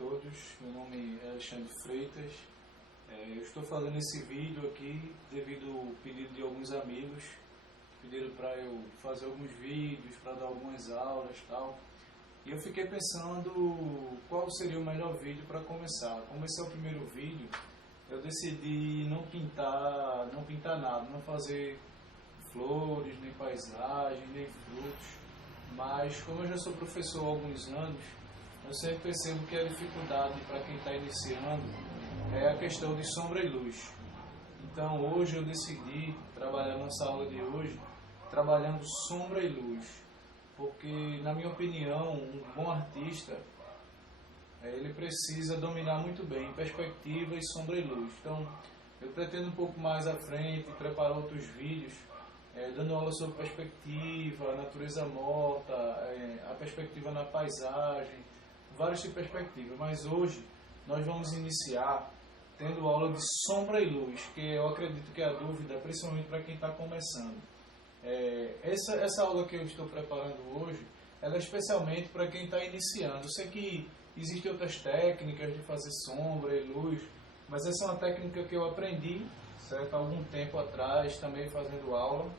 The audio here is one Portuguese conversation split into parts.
todos, meu nome é Alexandre Freitas. Eu estou fazendo esse vídeo aqui devido ao pedido de alguns amigos. Pediram para eu fazer alguns vídeos, para dar algumas aulas e tal. E eu fiquei pensando qual seria o melhor vídeo para começar. Como esse é o primeiro vídeo, eu decidi não pintar nada, não fazer flores, nem paisagem, nem frutos. Mas como eu já sou professor há alguns anos, eu sempre percebo que a dificuldade para quem está iniciando é a questão de sombra e luz. Então hoje eu decidi trabalhar nessa aula de hoje, trabalhando sombra e luz. Porque, na minha opinião, um bom artista, ele precisa dominar muito bem perspectiva e sombra e luz. Então, eu pretendo um pouco mais à frente preparar outros vídeos, dando aula sobre perspectiva, natureza morta, a perspectiva na paisagem, vários tipos de perspectiva. Mas hoje, nós vamos iniciar tendo aula de sombra e luz, que eu acredito que é a dúvida, principalmente para quem está começando. Essa aula que eu estou preparando hoje, ela é especialmente para quem está iniciando. Eu sei que existem outras técnicas de fazer sombra e luz, mas essa é uma técnica que eu aprendi, certo? Há algum tempo atrás, também fazendo aula.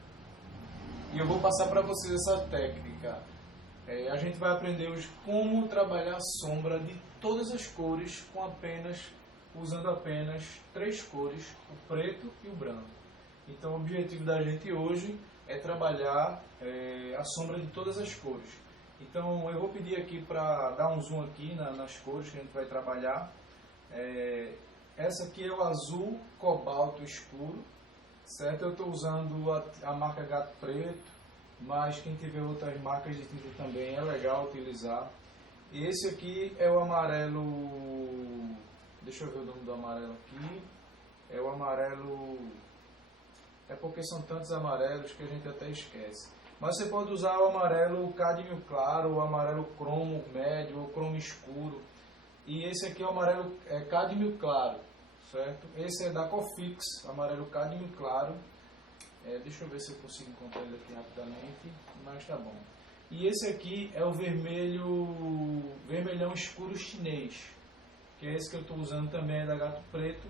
E eu vou passar para vocês essa técnica. A gente vai aprender hoje como trabalhar a sombra de todas as cores usando apenas 3 cores, o preto e o branco. Então o objetivo da gente hoje é trabalhar a sombra de todas as cores. Então eu vou pedir aqui para dar um zoom aqui nas cores que a gente vai trabalhar. Essa aqui é o azul cobalto escuro, certo? Eu estou usando a marca Gato Preto, mas quem tiver outras marcas de tinta também é legal utilizar. E esse aqui é o amarelo, deixa eu ver o nome do amarelo aqui, é o amarelo, é porque são tantos amarelos que a gente até esquece. Mas você pode usar o amarelo cádmio claro, o amarelo cromo médio, ou cromo escuro. E esse aqui é o amarelo cádmio claro, certo? Esse é da Cofix, amarelo cádmio claro. Deixa eu ver se eu consigo encontrar ele aqui rapidamente, mas tá bom. E esse aqui é o vermelhão escuro chinês, que é esse que eu estou usando também, é da Gato Preto.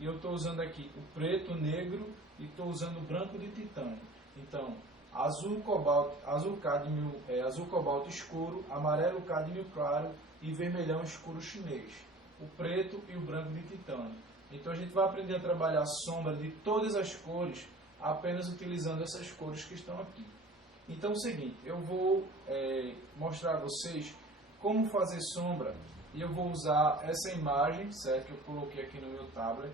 E eu estou usando aqui o preto, negro, e estou usando o branco de titânio. Então, azul cobalto escuro, amarelo cádmio claro e vermelhão escuro chinês. O preto e o branco de titânio. Então a gente vai aprender a trabalhar a sombra de todas as cores, apenas utilizando essas cores que estão aqui. Então é o seguinte, eu vou mostrar a vocês como fazer sombra, e eu vou usar essa imagem, certo, que eu coloquei aqui no meu tablet,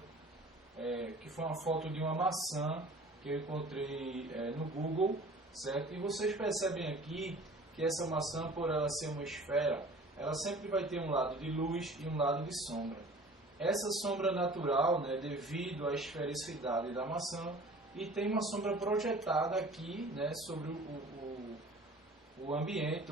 que foi uma foto de uma maçã que eu encontrei no Google, certo? E vocês percebem aqui que essa maçã, por ela ser uma esfera, ela sempre vai ter um lado de luz e um lado de sombra. Essa sombra natural, devido à esfericidade da maçã, e tem uma sombra projetada aqui, sobre o ambiente,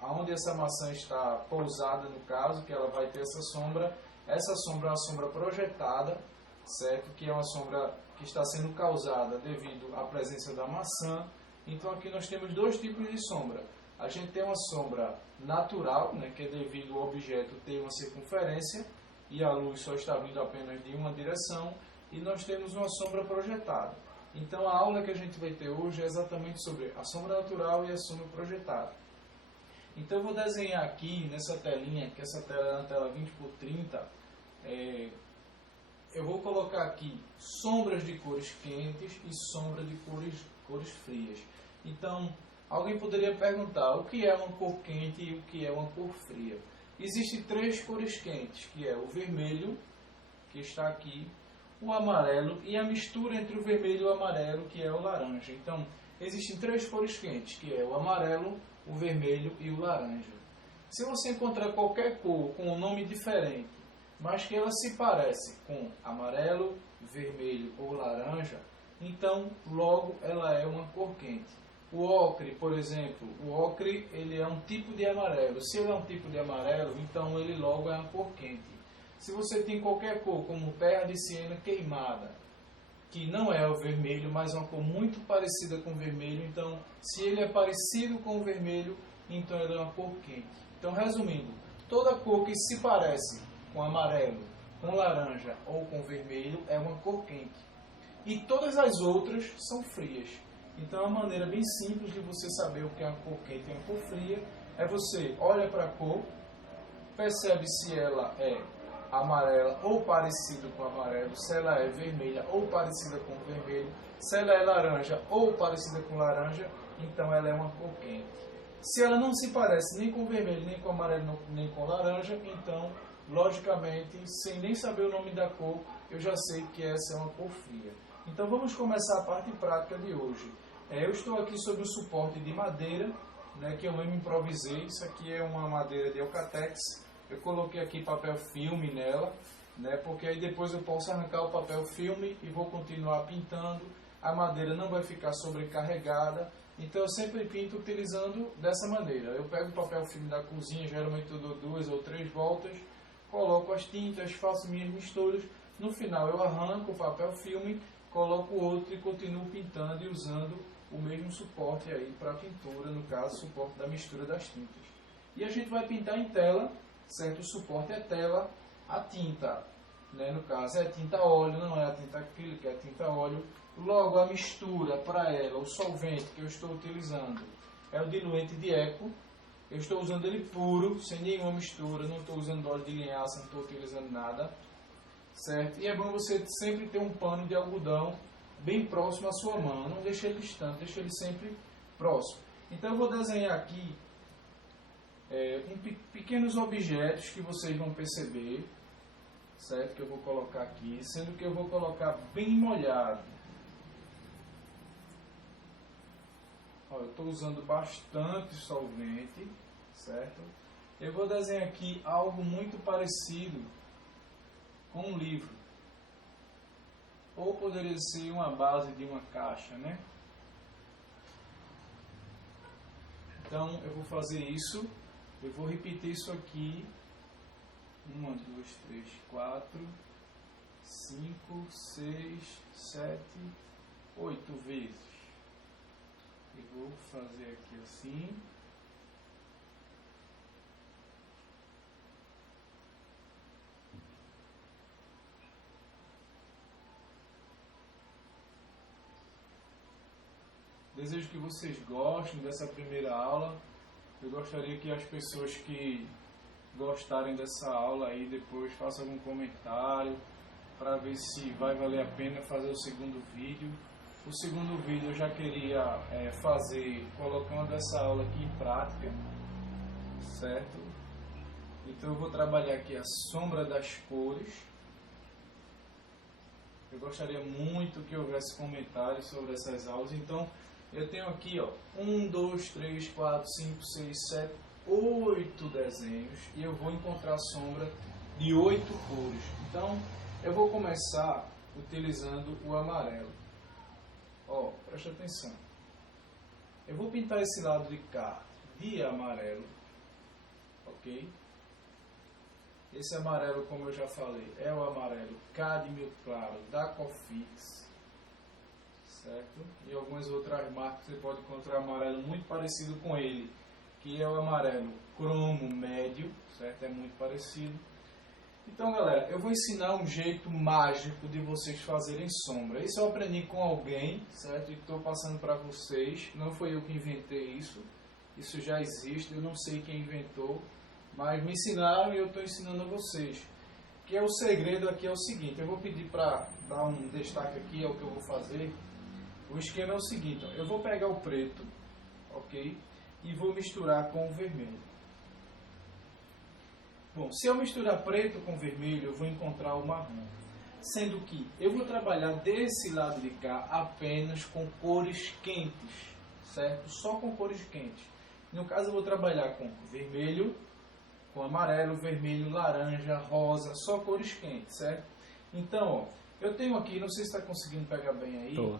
onde essa maçã está pousada, no caso, que ela vai ter essa sombra. Essa sombra é uma sombra projetada, certo? Que é uma sombra que está sendo causada devido à presença da maçã. Então aqui nós temos 2 tipos de sombra. A gente tem uma sombra natural, que é devido ao objeto ter uma circunferência e a luz só está vindo apenas de uma direção. E nós temos uma sombra projetada. Então a aula que a gente vai ter hoje é exatamente sobre a sombra natural e a sombra projetada. Então eu vou desenhar aqui nessa telinha, que essa tela é uma tela 20x30, eu vou colocar aqui sombras de cores quentes e sombra de cores frias. Então, alguém poderia perguntar o que é uma cor quente e o que é uma cor fria. Existem 3 cores quentes, que é o vermelho, que está aqui, o amarelo e a mistura entre o vermelho e o amarelo, que é o laranja. Então, existem 3 cores quentes, que é o amarelo, o vermelho e o laranja. Se você encontrar qualquer cor com um nome diferente, mas que ela se parece com amarelo, vermelho ou laranja, então logo ela é uma cor quente. O ocre, por exemplo, ele é um tipo de amarelo. Se ele é um tipo de amarelo, então ele logo é uma cor quente. Se você tem qualquer cor, como terra de siena queimada, que não é o vermelho, mas uma cor muito parecida com o vermelho, então, se ele é parecido com o vermelho, então ele é uma cor quente. Então, resumindo, Toda cor que se parece com amarelo, com laranja ou com vermelho é uma cor quente. E todas as outras são frias. Então, é uma maneira bem simples de você saber o que é uma cor quente e uma cor fria é você olha para a cor, percebe se ela é amarela ou parecida com amarelo, se ela é vermelha ou parecida com vermelho, se ela é laranja ou parecida com laranja, então ela é uma cor quente. Se ela não se parece nem com vermelho, nem com amarelo, nem com laranja, então, logicamente, sem nem saber o nome da cor, eu já sei que essa é uma cor fria. Então vamos começar a parte prática de hoje. Eu estou aqui sobre o suporte de madeira, né, que eu mesmo improvisei. Isso aqui é uma madeira de Eucatex. Eu coloquei aqui papel filme nela, né, porque aí depois eu posso arrancar o papel filme e vou continuar pintando. A madeira não vai ficar sobrecarregada. Então eu sempre pinto utilizando dessa maneira. Eu pego o papel filme da cozinha, geralmente eu dou 2 ou 3 voltas, coloco as tintas, faço minhas misturas. No final eu arranco o papel filme, coloco outro e continuo pintando e usando o mesmo suporte aí para a pintura, no caso, o suporte da mistura das tintas. E a gente vai pintar em tela, certo? O suporte é tela, a tinta, né? No caso é tinta óleo, não é a tinta acrílica, é a tinta óleo. Logo, a mistura para ela, o solvente que eu estou utilizando é o diluente de eco. Eu estou usando ele puro, sem nenhuma mistura, não estou usando óleo de linhaça, não estou utilizando nada. Certo? E é bom você sempre ter um pano de algodão bem próximo à sua mão. Não deixe ele distante, deixe ele sempre próximo. Então eu vou desenhar aqui pequenos objetos que vocês vão perceber, certo? Que eu vou colocar aqui, sendo que eu vou colocar bem molhado. Ó, eu estou usando bastante solvente, certo? Eu vou desenhar aqui algo muito parecido com um livro, ou poderia ser uma base de uma caixa, né? Então eu vou fazer isso, eu vou repetir isso aqui 1, 2, 3, 4, 5, 6, 7, 8 vezes. E vou fazer aqui assim. Desejo que vocês gostem dessa primeira aula. Eu gostaria que as pessoas que gostarem dessa aula aí depois façam algum comentário para ver se vai valer a pena fazer o segundo vídeo. O segundo vídeo eu já queria fazer colocando essa aula aqui em prática, certo? Então eu vou trabalhar aqui a sombra das cores. Eu gostaria muito que houvesse comentários sobre essas aulas. Então eu tenho aqui 1, 2, 3, 4, 5, 6, 7, 8 desenhos e eu vou encontrar a sombra de 8 cores. Então eu vou começar utilizando o amarelo. Preste atenção. Eu vou pintar esse lado de cá de amarelo, ok? Esse amarelo, como eu já falei, é o amarelo cádmio claro da Cofix, certo? E algumas outras marcas você pode encontrar amarelo muito parecido com ele, que é o amarelo cromo médio, certo? É muito parecido. Então, galera, eu vou ensinar um jeito mágico de vocês fazerem sombra. Isso eu aprendi com alguém, certo? E estou passando para vocês. Não foi eu que inventei isso. Isso já existe, eu não sei quem inventou, mas me ensinaram e eu estou ensinando a vocês. Que é o segredo aqui é o seguinte, eu vou pedir para dar um destaque aqui ao que eu vou fazer. O esquema é o seguinte, eu vou pegar o preto, ok? E vou misturar com o vermelho. Bom, se eu misturar preto com vermelho, eu vou encontrar o marrom. Sendo que eu vou trabalhar desse lado de cá apenas com cores quentes, certo? Só com cores quentes. No caso, eu vou trabalhar com vermelho, com amarelo, vermelho, laranja, rosa, só cores quentes, certo? Então, eu tenho aqui, não sei se está conseguindo pegar bem aí, tô.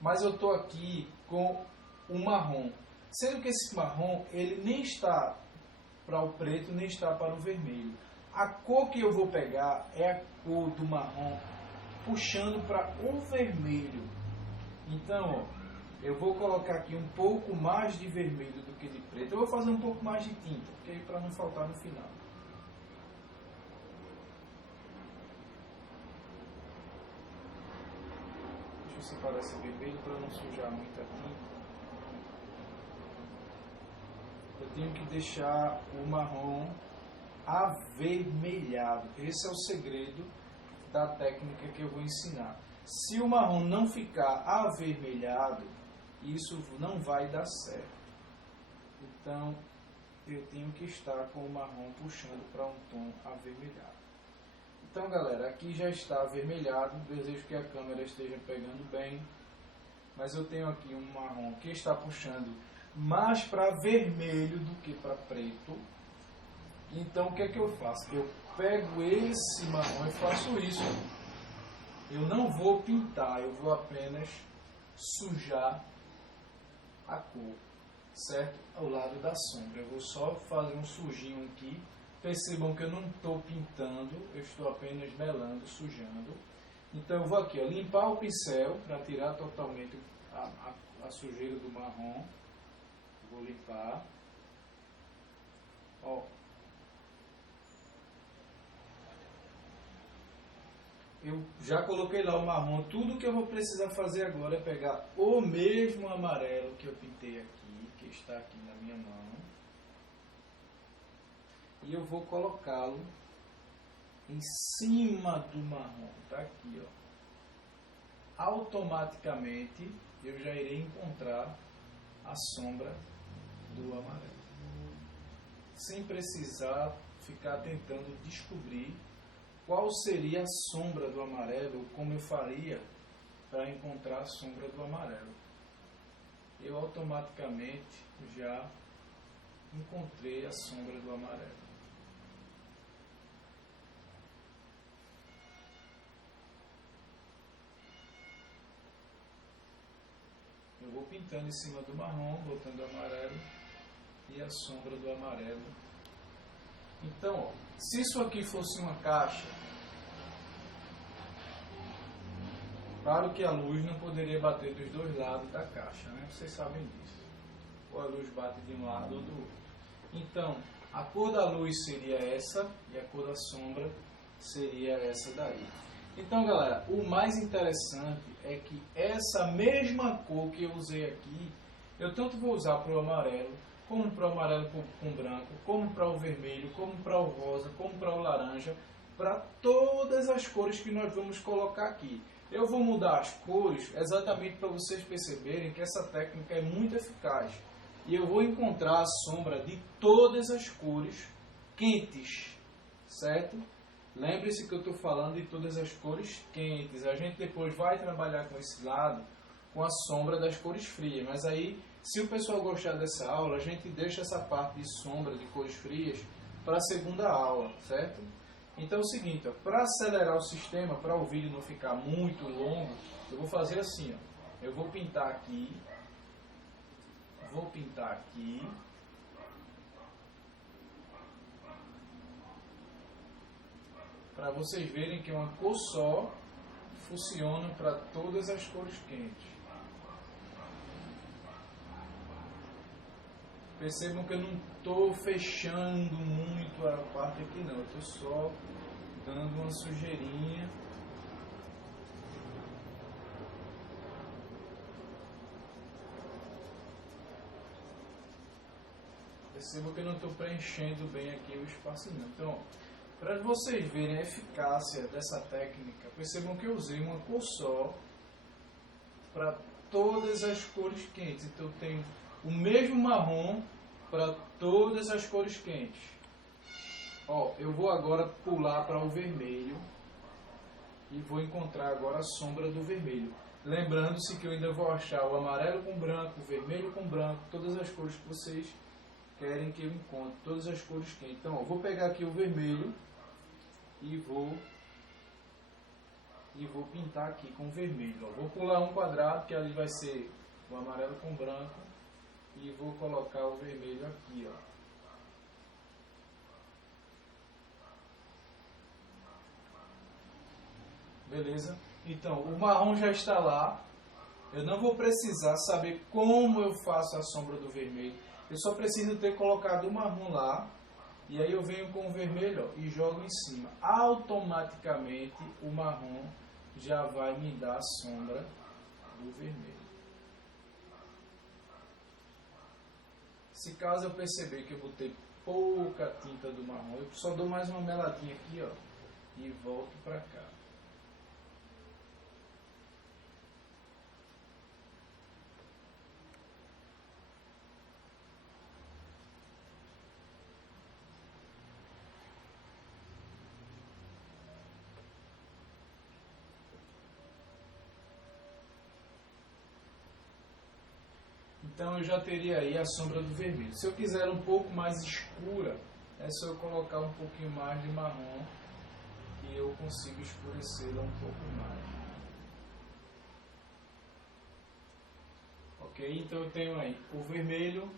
Mas eu estou aqui com o marrom. Sendo que esse marrom, ele nem está para o preto, nem está para o vermelho. A cor que eu vou pegar é a cor do marrom, puxando para o vermelho. Então, eu vou colocar aqui um pouco mais de vermelho do que de preto. Eu vou fazer um pouco mais de tinta, okay? Para não faltar no final. deixa eu separar esse vermelho para não sujar muito aqui. Eu tenho que deixar o marrom avermelhado. Esse é o segredo da técnica que eu vou ensinar. Se o marrom não ficar avermelhado, isso não vai dar certo. Então, eu tenho que estar com o marrom puxando para um tom avermelhado. Então, galera, aqui já está avermelhado. Desejo que a câmera esteja pegando bem. Mas eu tenho aqui um marrom que está puxando mais para vermelho do que para preto. Então, o que é que eu faço? Eu pego esse marrom e faço isso. Eu não vou pintar, eu vou apenas sujar a cor, certo? Ao lado da sombra. Eu vou só fazer um sujinho aqui. Percebam que eu não estou pintando, eu estou apenas melando, sujando. Então eu vou aqui, ó, limpar o pincel para tirar totalmente a sujeira do marrom. Vou limpar. Ó. Eu já coloquei lá o marrom. Tudo que eu vou precisar fazer agora é pegar o mesmo amarelo que eu pintei aqui, que está aqui na minha mão. E eu vou colocá-lo em cima do marrom. Está aqui, ó. Automaticamente eu já irei encontrar a sombra do amarelo. Sem precisar ficar tentando descobrir qual seria a sombra do amarelo, ou como eu faria para encontrar a sombra do amarelo. Eu automaticamente já encontrei a sombra do amarelo. Eu vou pintando em cima do marrom, botando o amarelo e a sombra do amarelo. Então, ó, se isso aqui fosse uma caixa, claro que a luz não poderia bater dos dois lados da caixa, né? Vocês sabem disso. Ou a luz bate de um lado ou do outro. Então, a cor da luz seria essa e a cor da sombra seria essa daí. Então, galera, o mais interessante é que essa mesma cor que eu usei aqui, eu tanto vou usar para o amarelo, como para o amarelo com branco, como para o vermelho, como para o rosa, como para o laranja, para todas as cores que nós vamos colocar aqui. Eu vou mudar as cores exatamente para vocês perceberem que essa técnica é muito eficaz. E eu vou encontrar a sombra de todas as cores quentes, certo? Lembre-se que eu estou falando de todas as cores quentes. A gente depois vai trabalhar com esse lado, com a sombra das cores frias. Mas aí, se o pessoal gostar dessa aula, a gente deixa essa parte de sombra de cores frias para a segunda aula, certo? Então é o seguinte, para acelerar o sistema, para o vídeo não ficar muito longo, eu vou fazer assim, ó. Eu vou pintar aqui, para vocês verem que uma cor só funciona para todas as cores quentes. Percebam que eu não estou fechando muito a parte aqui não, eu estou só dando uma sujeirinha. Percebam que eu não estou preenchendo bem aqui o espaço não. Então, para vocês verem a eficácia dessa técnica, percebam que eu usei uma cor só para todas as cores quentes. Então eu tenho o mesmo marrom para todas as cores quentes. Ó, eu vou agora pular para o vermelho e vou encontrar agora a sombra do vermelho. Lembrando-se que eu ainda vou achar o amarelo com branco, o vermelho com branco, todas as cores que vocês querem que eu encontre, todas as cores quentes. Então, ó, vou pegar aqui o vermelho e vou pintar aqui com vermelho. Ó. Vou pular um quadrado, que ali vai ser o amarelo com branco, e vou colocar o vermelho aqui, ó. Beleza? Então, o marrom já está lá. Eu não vou precisar saber como eu faço a sombra do vermelho. Eu só preciso ter colocado o marrom lá. E aí eu venho com o vermelho, ó, e jogo em cima. Automaticamente o marrom já vai me dar a sombra do vermelho. Se caso eu perceber que eu botei pouca tinta do marrom, eu só dou mais uma meladinha aqui, ó, e volto para cá. Então eu já teria aí a sombra do vermelho. Se eu quiser um pouco mais escura, é só eu colocar um pouquinho mais de marrom e eu consigo escurecê-la um pouco mais. Ok? Então eu tenho aí o vermelho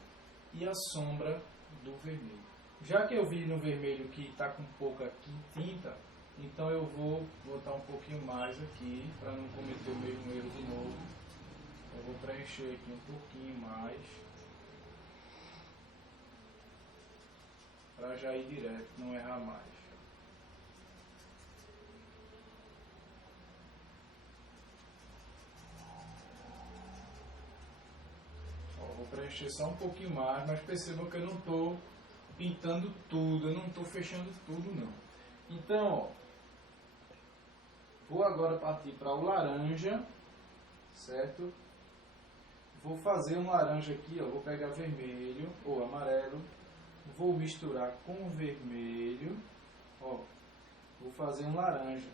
e a sombra do vermelho. Já que eu vi no vermelho que está com pouca tinta, então eu vou botar um pouquinho mais aqui para não cometer o mesmo erro de novo. Eu vou preencher aqui um pouquinho mais para já ir direto, não errar mais. Ó, vou preencher só um pouquinho mais, mas percebam que eu não estou pintando tudo, eu não estou fechando tudo não. Então, ó, vou agora partir para o laranja, certo? Vou fazer um laranja aqui, ó, vou pegar vermelho ou amarelo, vou misturar com vermelho, ó, vou fazer um laranja.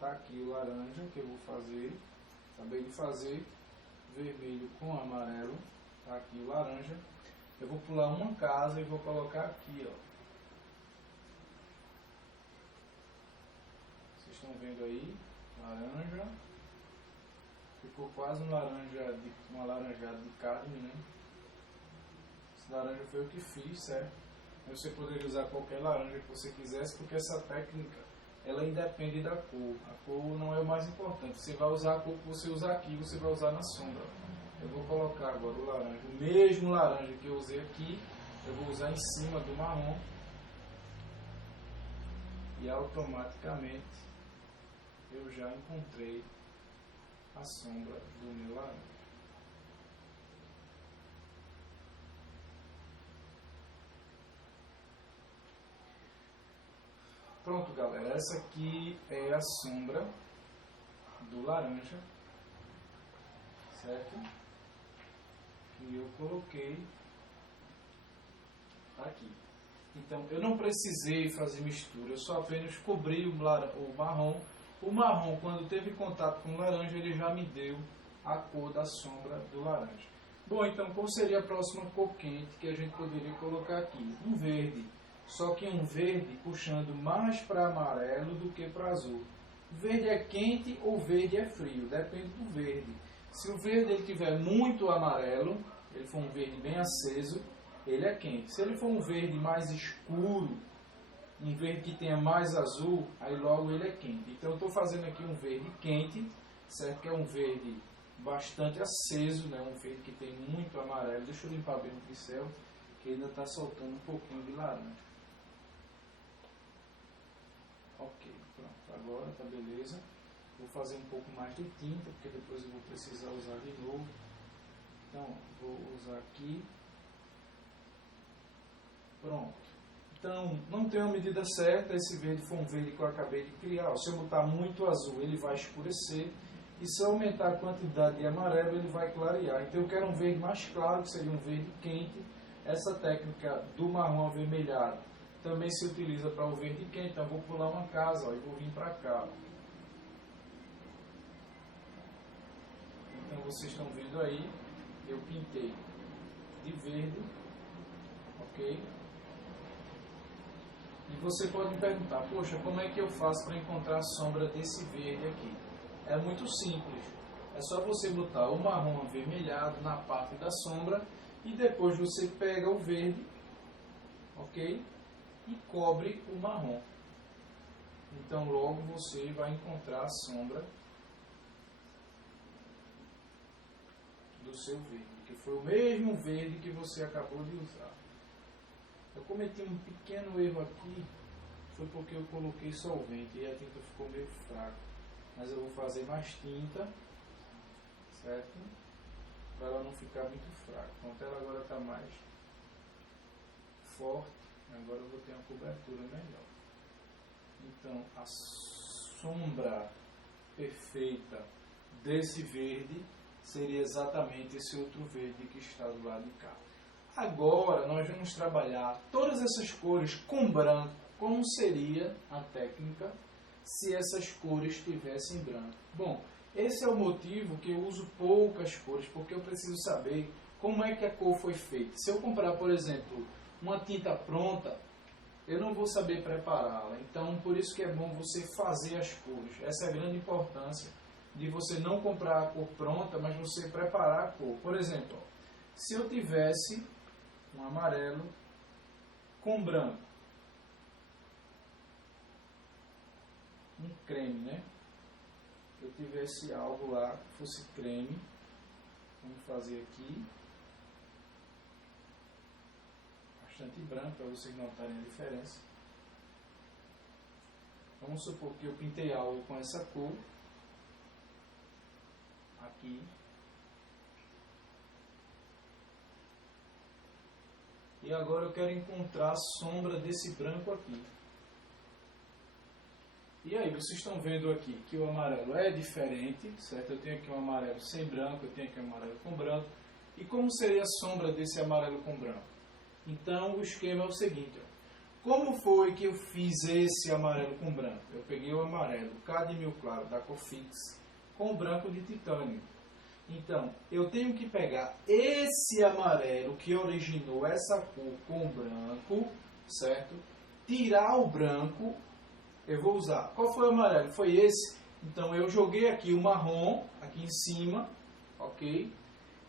Tá aqui o laranja que eu vou fazer, acabei de fazer, vermelho com amarelo, tá aqui o laranja. Eu vou pular uma casa e vou colocar aqui, ó. Vocês estão vendo aí, laranja. Ficou quase uma laranjada de cadmio, né? Esse laranja foi o que fiz, certo? Você poderia usar qualquer laranja que você quisesse, porque essa técnica, ela independe da cor. A cor não é o mais importante. Você vai usar a cor que você usar aqui, você vai usar na sombra. Eu vou colocar agora o laranja, o mesmo laranja que eu usei aqui, eu vou usar em cima do marrom. E automaticamente eu já encontrei a sombra do meu laranja. Pronto, galera, essa aqui é a sombra do laranja, certo? E eu coloquei aqui. Então, eu não precisei fazer mistura, eu só apenas cobri o marrom. O marrom, quando teve contato com o laranja, ele já me deu a cor da sombra do laranja. Bom, então qual seria a próxima cor quente que a gente poderia colocar aqui? Um verde, só que um verde puxando mais para amarelo do que para azul. Verde é quente ou verde é frio, depende do verde. Se o verde ele tiver muito amarelo, ele for um verde bem aceso, ele é quente. Se ele for um verde mais escuro, um verde que tenha mais azul, aí logo ele é quente. Então eu estou fazendo aqui um verde quente, certo? Que é um verde bastante aceso, né? Um verde que tem muito amarelo. Deixa eu limpar bem o pincel, que ainda está soltando um pouquinho de laranja. Ok, pronto. Agora tá beleza. Vou fazer um pouco mais de tinta, porque depois eu vou precisar usar de novo. Então, vou usar aqui. Pronto. Então, não tem uma medida certa, esse verde foi um verde que eu acabei de criar. Se eu botar muito azul, ele vai escurecer. E se eu aumentar a quantidade de amarelo, ele vai clarear. Então, eu quero um verde mais claro, que seria um verde quente. Essa técnica do marrom avermelhado também se utiliza para o verde quente. Então, eu vou pular uma casa, ó, e vou vir para cá. Então, vocês estão vendo aí, eu pintei de verde, ok? E você pode me perguntar, poxa, como é que eu faço para encontrar a sombra desse verde aqui? É muito simples. É só você botar o marrom avermelhado na parte da sombra e depois você pega o verde, ok? E cobre o marrom. Então logo você vai encontrar a sombra do seu verde, que foi o mesmo verde que você acabou de usar. Eu cometi um pequeno erro aqui, foi porque eu coloquei solvente e a tinta ficou meio fraca. Mas eu vou fazer mais tinta certo? Para ela não ficar muito fraca. Então ela agora está mais forte, agora eu vou ter uma cobertura melhor. Então a sombra perfeita desse verde seria exatamente esse outro verde que está do lado de cá. Agora nós vamos trabalhar todas essas cores com branco. Como seria a técnica se essas cores tivessem branco? Bom, esse é o motivo que eu uso poucas cores, porque eu preciso saber como é que a cor foi feita. Se eu comprar, por exemplo, uma tinta pronta, eu não vou saber prepará-la. Então, por isso que é bom você fazer as cores. Essa é a grande importância de você não comprar a cor pronta, mas você preparar a cor. Por exemplo, se eu tivesse um amarelo com branco, um creme, né? Se eu tivesse algo lá que fosse creme, vamos fazer aqui, bastante branco para vocês notarem a diferença. Vamos supor que eu pintei algo com essa cor aqui. E agora eu quero encontrar a sombra desse branco aqui. E aí, vocês estão vendo aqui que o amarelo é diferente, certo? Eu tenho aqui um amarelo sem branco, eu tenho aqui um amarelo com branco. E como seria a sombra desse amarelo com branco? Então, o esquema é o seguinte, ó. Como foi que eu fiz esse amarelo com branco? Eu peguei o amarelo cadmio claro da Cofix com o branco de titânio. Então, eu tenho que pegar esse amarelo que originou essa cor com branco, certo? Tirar o branco, eu vou usar. Qual foi o amarelo? Foi esse. Então, eu joguei aqui o marrom, aqui em cima, ok?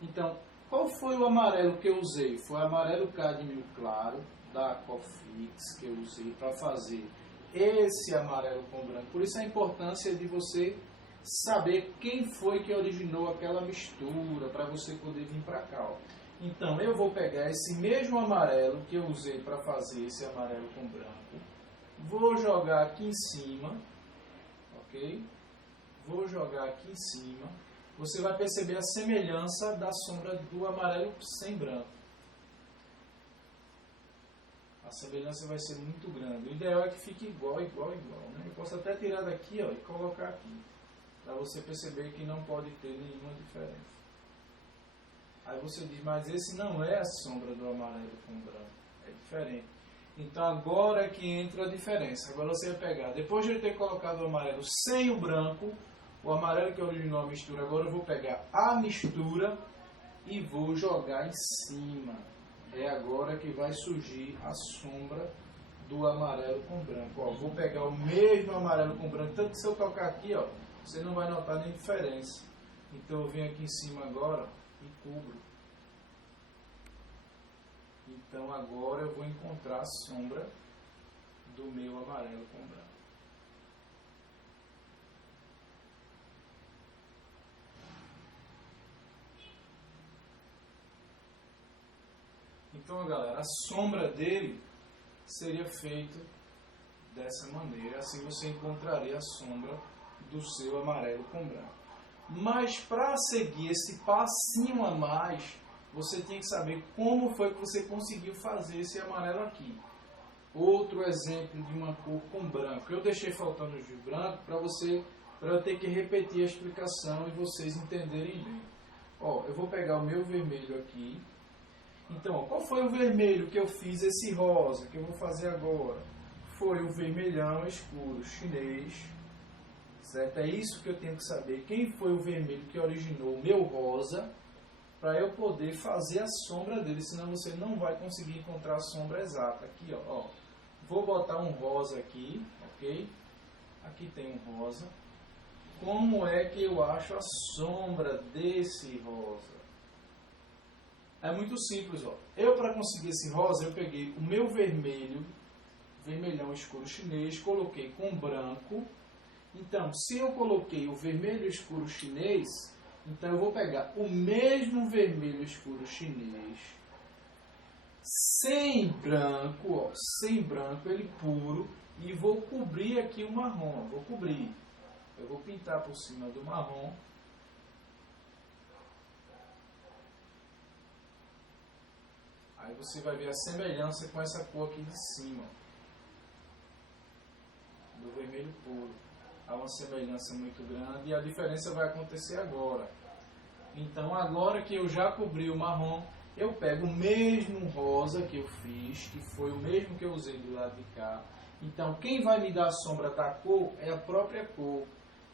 Então, qual foi o amarelo que eu usei? Foi o amarelo cadmio claro da Cofix que eu usei para fazer esse amarelo com branco. Por isso a importância de você saber quem foi que originou aquela mistura para você poder vir para cá. Ó. Então eu vou pegar esse mesmo amarelo que eu usei para fazer esse amarelo com branco, vou jogar aqui em cima, ok? Vou jogar aqui em cima. Você vai perceber a semelhança da sombra do amarelo sem branco. A semelhança vai ser muito grande. O ideal é que fique igual, né? Eu posso até tirar daqui, ó, e colocar aqui, para você perceber que não pode ter nenhuma diferença. Aí você diz, mas esse não é a sombra do amarelo com branco. É diferente. Então agora é que entra a diferença. Agora você vai pegar, depois de eu ter colocado o amarelo sem o branco, o amarelo que originou a mistura, agora eu vou pegar a mistura e vou jogar em cima. É agora que vai surgir a sombra do amarelo com branco. Ó, vou pegar o mesmo amarelo com branco, tanto que se eu tocar aqui, ó, você não vai notar nem diferença. Então eu venho aqui em cima agora e cubro. Então agora eu vou encontrar a sombra do meu amarelo com branco. Então, galera, a sombra dele seria feita dessa maneira. Assim você encontraria a sombra do seu amarelo com branco. Mas para seguir esse passinho a mais, você tem que saber como foi que você conseguiu fazer esse amarelo aqui. Outro exemplo de uma cor com branco. Eu deixei faltando o branco para eu ter que repetir a explicação e vocês entenderem bem. Ó, eu vou pegar o meu vermelho aqui. Então, ó, qual foi o vermelho que eu fiz esse rosa, que eu vou fazer agora? Foi o vermelhão escuro chinês, certo? É isso que eu tenho que saber. Quem foi o vermelho que originou o meu rosa, para eu poder fazer a sombra dele, senão você não vai conseguir encontrar a sombra exata. Aqui, ó, vou botar um rosa aqui, ok? Aqui tem um rosa. Como é que eu acho a sombra desse rosa? É muito simples, ó. Eu, para conseguir esse rosa, eu peguei o meu vermelho, vermelhão escuro chinês, coloquei com branco. Então, se eu coloquei o vermelho escuro chinês, então eu vou pegar o mesmo vermelho escuro chinês, sem branco, ó, sem branco, ele puro, e vou cobrir aqui o marrom, vou cobrir. Eu vou pintar por cima do marrom. Aí você vai ver a semelhança com essa cor aqui de cima, do vermelho puro. Há uma semelhança muito grande e a diferença vai acontecer agora. Então, agora que eu já cobri o marrom, eu pego o mesmo rosa que eu fiz, que foi o mesmo que eu usei do lado de cá. Então, quem vai me dar a sombra da cor é a própria cor.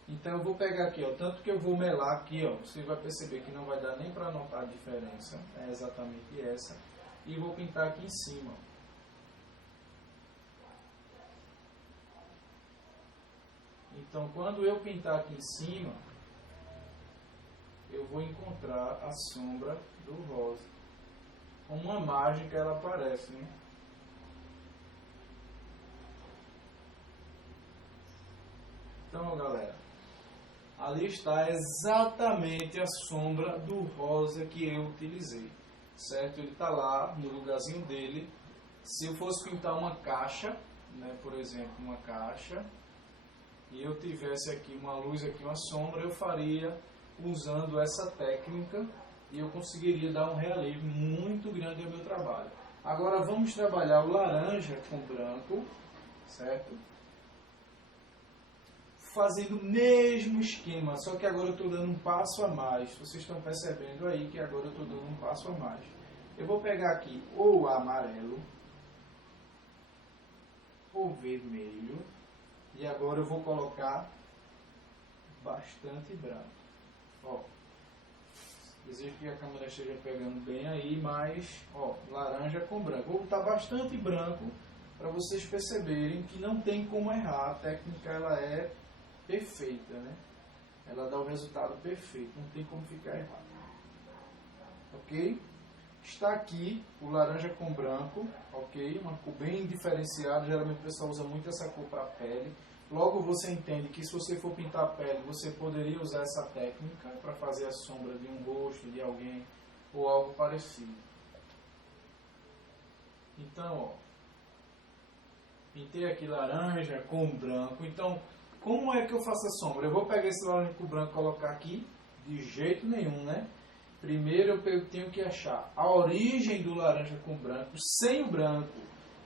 Então, eu vou pegar aqui, ó, tanto que eu vou melar aqui, ó, você vai perceber que não vai dar nem para notar a diferença, é exatamente essa. E vou pintar aqui em cima. Então, quando eu pintar aqui em cima, eu vou encontrar a sombra do rosa. Como uma mágica ela aparece, né? Então, galera, ali está exatamente a sombra do rosa que eu utilizei, certo? Ele está lá no lugarzinho dele. Se eu fosse pintar uma caixa, né, por exemplo, uma caixa, e eu tivesse aqui uma luz, aqui uma sombra, eu faria usando essa técnica e eu conseguiria dar um realismo muito grande ao meu trabalho. Agora vamos trabalhar o laranja com branco, certo? Fazendo o mesmo esquema, só que agora eu estou dando um passo a mais. Vocês estão percebendo aí que agora eu estou dando um passo a mais. Eu vou pegar aqui o amarelo, o vermelho, e agora eu vou colocar bastante branco. Ó, desejo que a câmera esteja pegando bem aí, mas ó, laranja com branco. Vou botar bastante branco para vocês perceberem que não tem como errar. A técnica ela é perfeita, né? Ela dá o resultado perfeito, não tem como ficar errado. Ok? Está aqui o laranja com branco, ok? Uma cor bem diferenciada. Geralmente o pessoal usa muito essa cor para a pele. Logo você entende que se você for pintar a pele, você poderia usar essa técnica para fazer a sombra de um rosto, de alguém ou algo parecido. Então, ó, pintei aqui laranja com branco. Então, como é que eu faço a sombra? Eu vou pegar esse laranja com branco e colocar aqui? De jeito nenhum, né? Primeiro eu tenho que achar a origem do laranja com branco sem o branco,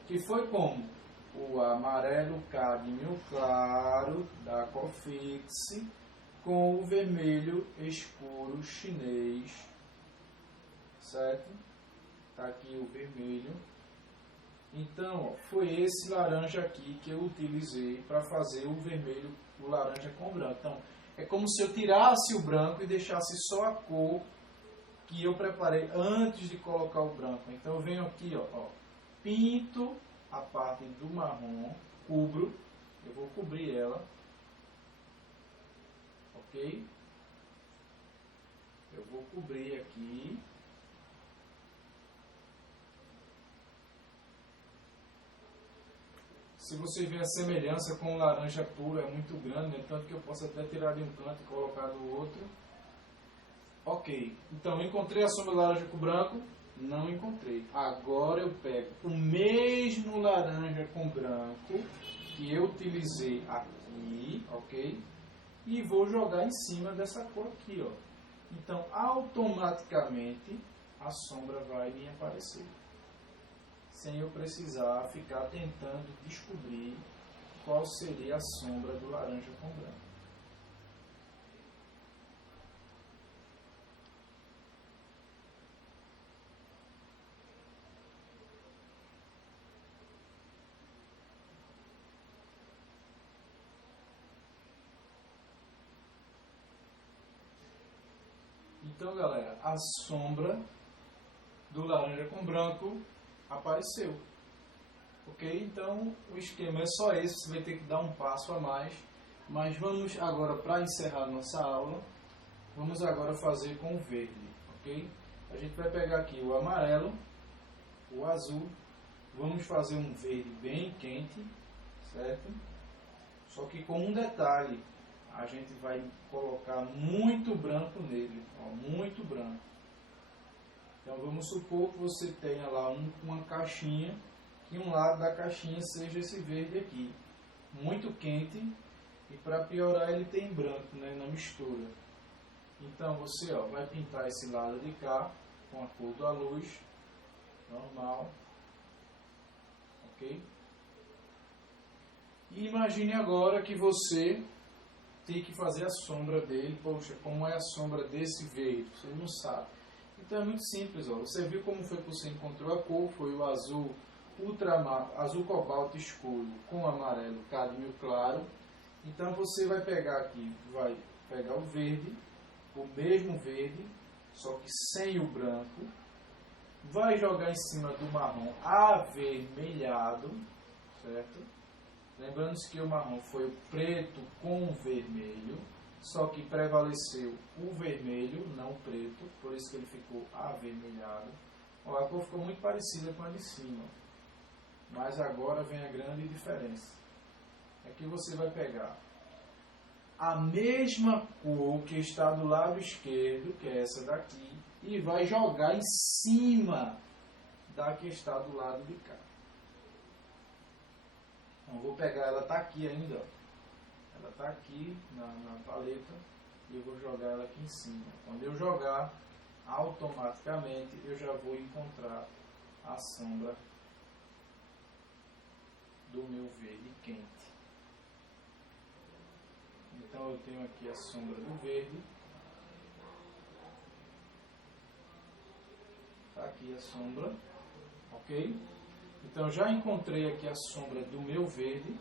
que foi como? O amarelo cádmio claro da Aquafix com o vermelho escuro chinês, certo? Tá aqui o vermelho. Então, ó, foi esse laranja aqui que eu utilizei para fazer o vermelho, o laranja com branco. Então, é como se eu tirasse o branco e deixasse só a cor que eu preparei antes de colocar o branco. Então, eu venho aqui, ó, pinto a parte do marrom, cubro, eu vou cobrir ela, ok? Eu vou cobrir aqui. Se você vê a semelhança com o laranja puro, é muito grande, né? Tanto que eu posso até tirar de um canto e colocar do outro. Ok, então encontrei a sombra laranja com branco? Não encontrei. Agora eu pego o mesmo laranja com branco que eu utilizei aqui, ok? E vou jogar em cima dessa cor aqui, ó. Então, automaticamente, a sombra vai me aparecer. Sem eu precisar ficar tentando descobrir qual seria a sombra do laranja com branco. Então, galera, a sombra do laranja com branco apareceu. Ok? Então, o esquema é só esse. Você vai ter que dar um passo a mais. Mas vamos agora, para encerrar nossa aula, vamos agora fazer com o verde. Ok? A gente vai pegar aqui o amarelo, o azul. Vamos fazer um verde bem quente, certo? Só que com um detalhe. A gente vai colocar muito branco nele, ó, muito branco. Então vamos supor que você tenha lá uma caixinha, que um lado da caixinha seja esse verde aqui, muito quente, e para piorar ele tem branco, né, na mistura. Então você, ó, vai pintar esse lado de cá com a cor da luz, normal, ok? E imagine agora que você tem que fazer a sombra dele. Poxa, como é a sombra desse verde? Você não sabe. Então é muito simples, ó. Você viu como foi que você encontrou a cor? Foi o azul ultramar, azul cobalto escuro com amarelo cadmio claro. Então você vai pegar aqui, vai pegar o verde, o mesmo verde, só que sem o branco, vai jogar em cima do marrom avermelhado, certo? Lembrando-se que o marrom foi o preto com o vermelho, só que prevaleceu o vermelho, não o preto, por isso que ele ficou avermelhado. Ó, a cor ficou muito parecida com a de cima, mas agora vem a grande diferença. Aqui você vai pegar a mesma cor que está do lado esquerdo, que é essa daqui, e vai jogar em cima da que está do lado de cá. Então, vou pegar, ela está aqui ainda, ó. Ela está aqui na paleta e eu vou jogar ela aqui em cima. Quando eu jogar, automaticamente eu já vou encontrar a sombra do meu verde quente. Então eu tenho aqui a sombra do verde. Está aqui a sombra, ok? Então já encontrei aqui a sombra do meu verde,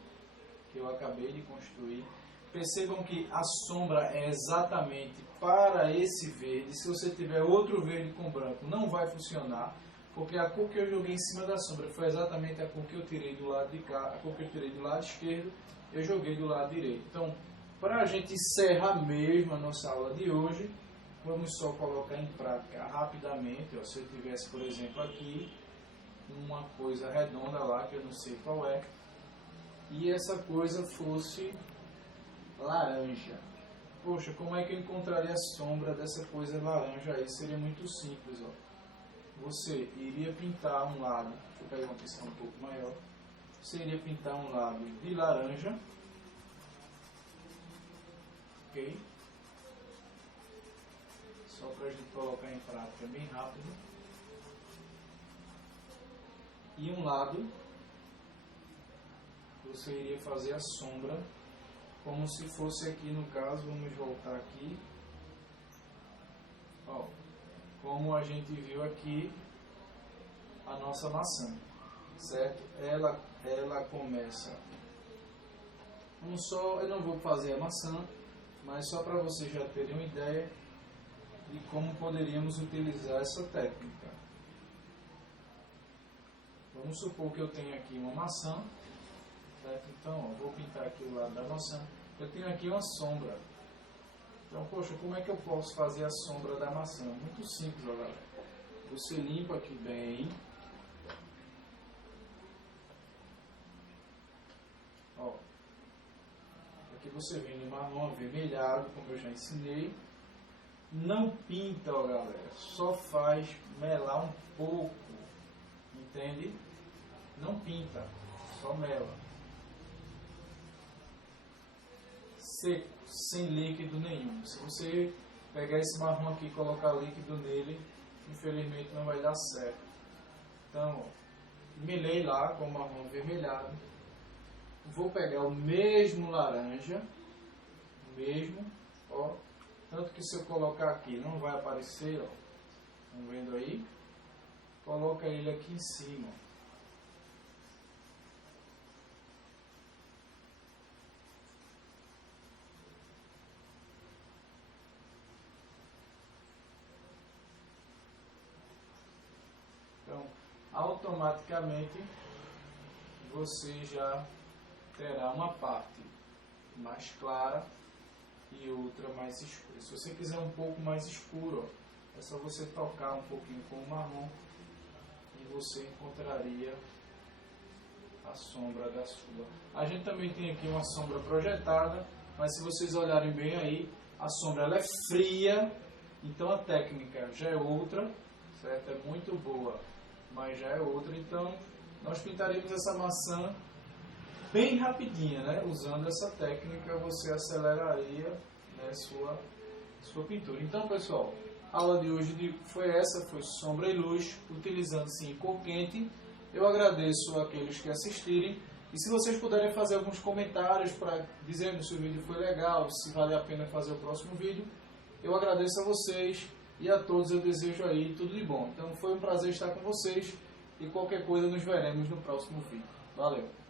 que eu acabei de construir. Percebam que a sombra é exatamente para esse verde. Se você tiver outro verde com branco, não vai funcionar, porque a cor que eu joguei em cima da sombra foi exatamente a cor que eu tirei do lado de cá, a cor que eu tirei do lado esquerdo, eu joguei do lado direito. Então, para a gente encerrar mesmo a nossa aula de hoje, vamos só colocar em prática rapidamente. Ó, se eu tivesse, por exemplo, aqui uma coisa redonda lá, que eu não sei qual é, e essa coisa fosse laranja. Poxa, como é que eu encontraria a sombra dessa coisa laranja aí? Seria muito simples, ó. Você iria pintar um lado, deixa eu pegar uma pincel um pouco maior, você iria pintar um lado de laranja, ok? Só para a gente colocar em prática bem rápido. E um lado você iria fazer a sombra como se fosse aqui no caso. Vamos voltar aqui, ó, como a gente viu aqui a nossa maçã, certo? Ela começa eu não vou fazer a maçã, mas só para vocês já terem uma ideia de como poderíamos utilizar essa técnica. Vamos supor que eu tenho aqui uma maçã, certo? Então, ó, vou pintar aqui o lado da maçã. Eu tenho aqui uma sombra. Então, poxa, como é que eu posso fazer a sombra da maçã? Muito simples, ó, galera. Você limpa aqui bem. Ó. Aqui você vem no marrom avermelhado, como eu já ensinei. Não pinta, ó, galera. Só faz melar um pouco. Entende? Não pinta, só mela. Seco, sem líquido nenhum. Se você pegar esse marrom aqui e colocar líquido nele, infelizmente não vai dar certo. Então, ó, melei lá com o marrom avermelhado. Vou pegar o mesmo laranja, o mesmo, ó. Tanto que se eu colocar aqui não vai aparecer, ó. Estão vendo aí? Coloca ele aqui em cima. Então, automaticamente você já terá uma parte mais clara e outra mais escura. Se você quiser um pouco mais escuro, ó, é só você tocar um pouquinho com o marrom e você encontraria a sombra da sua. A gente também tem aqui uma sombra projetada, mas se vocês olharem bem aí, a sombra ela é fria, então a técnica já é outra, certo? É muito boa, mas já é outra. Então nós pintaremos essa maçã bem rapidinha, né? Usando essa técnica você aceleraria, né, sua pintura. Então, pessoal, A aula de hoje foi essa, foi sombra e luz, utilizando sim cor quente. Eu agradeço àqueles que assistirem. E se vocês puderem fazer alguns comentários para dizendo se o vídeo foi legal, se vale a pena fazer o próximo vídeo, eu agradeço a vocês e a todos eu desejo aí tudo de bom. Então foi um prazer estar com vocês e qualquer coisa nos veremos no próximo vídeo. Valeu!